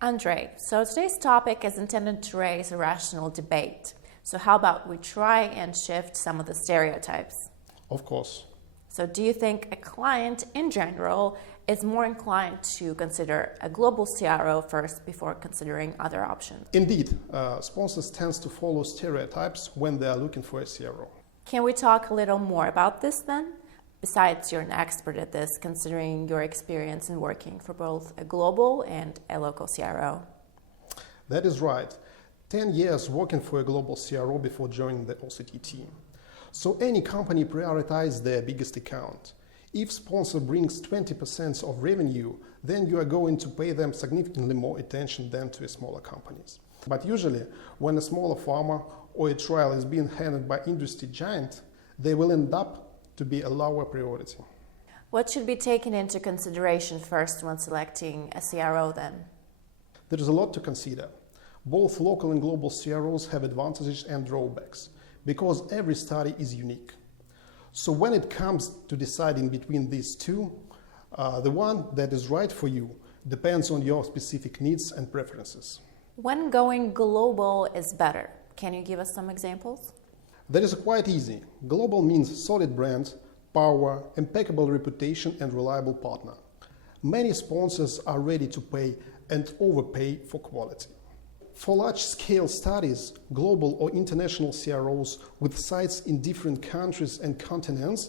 Andrey, so today's topic is intended to raise a rational debate. So how about we try and shift some of the stereotypes? Of course. So do you think a client in general is more inclined to consider a global CRO first before considering other options? Indeed, sponsors tend to follow stereotypes when they are looking for a CRO. Can we talk a little more about this then? Besides, you're an expert at this, considering your experience in working for both a global and a local CRO. That is right. 10 years working for a global CRO before joining the OCT team. So any company prioritizes their biggest account. If sponsor brings 20% of revenue, then you are going to pay them significantly more attention than to smaller companies. But usually, when a smaller pharma or a trial is being handled by industry giant, they will end up to be a lower priority. What should be taken into consideration first when selecting a CRO then? There is a lot to consider. Both local and global CROs have advantages and drawbacks, because every study is unique. So when it comes to deciding between these two, the one that is right for you depends on your specific needs and preferences. When going global is better, can you give us some examples? That is quite easy. Global means solid brand, power, impeccable reputation and reliable partner. Many sponsors are ready to pay and overpay for quality. For large-scale studies, global or international CROs with sites in different countries and continents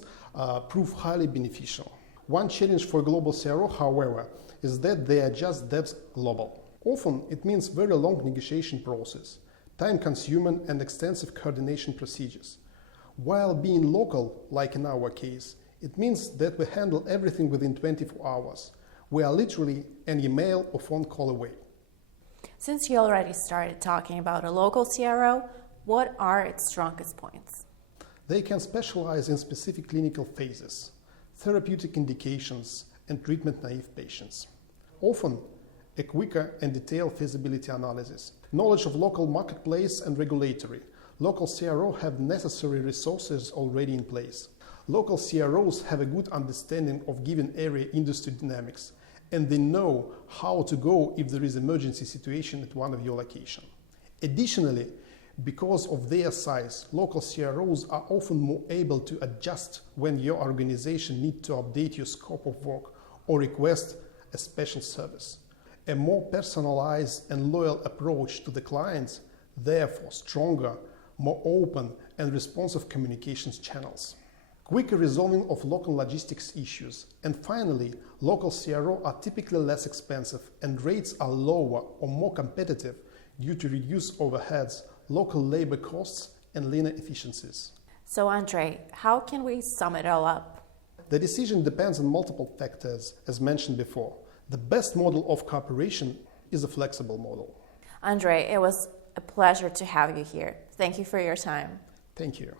prove highly beneficial. One challenge for a global CRO, however, is that they are just that global. Often it means very long negotiation process, time-consuming and extensive coordination procedures. While being local, like in our case, it means that we handle everything within 24 hours. We are literally an email or phone call away. Since you already started talking about a local CRO, what are its strongest points? They can specialize in specific clinical phases, therapeutic indications, and treatment-naive patients. Often, a quicker and detailed feasibility analysis, knowledge of local marketplace and regulatory. Local CRO have necessary resources already in place. Local CROs have a good understanding of given area industry dynamics, and they know how to go if there is an emergency situation at one of your locations. Additionally, because of their size, local CROs are often more able to adjust when your organization needs to update your scope of work or request a special service. A more personalized and loyal approach to the clients, therefore stronger, more open and responsive communications channels. Quicker resolving of local logistics issues. And finally, local CRO are typically less expensive and rates are lower or more competitive due to reduced overheads, local labor costs and leaner efficiencies. So Andrey, how can we sum it all up? The decision depends on multiple factors, as mentioned before. The best model of cooperation is a flexible model. Andrey, it was a pleasure to have you here. Thank you for your time. Thank you.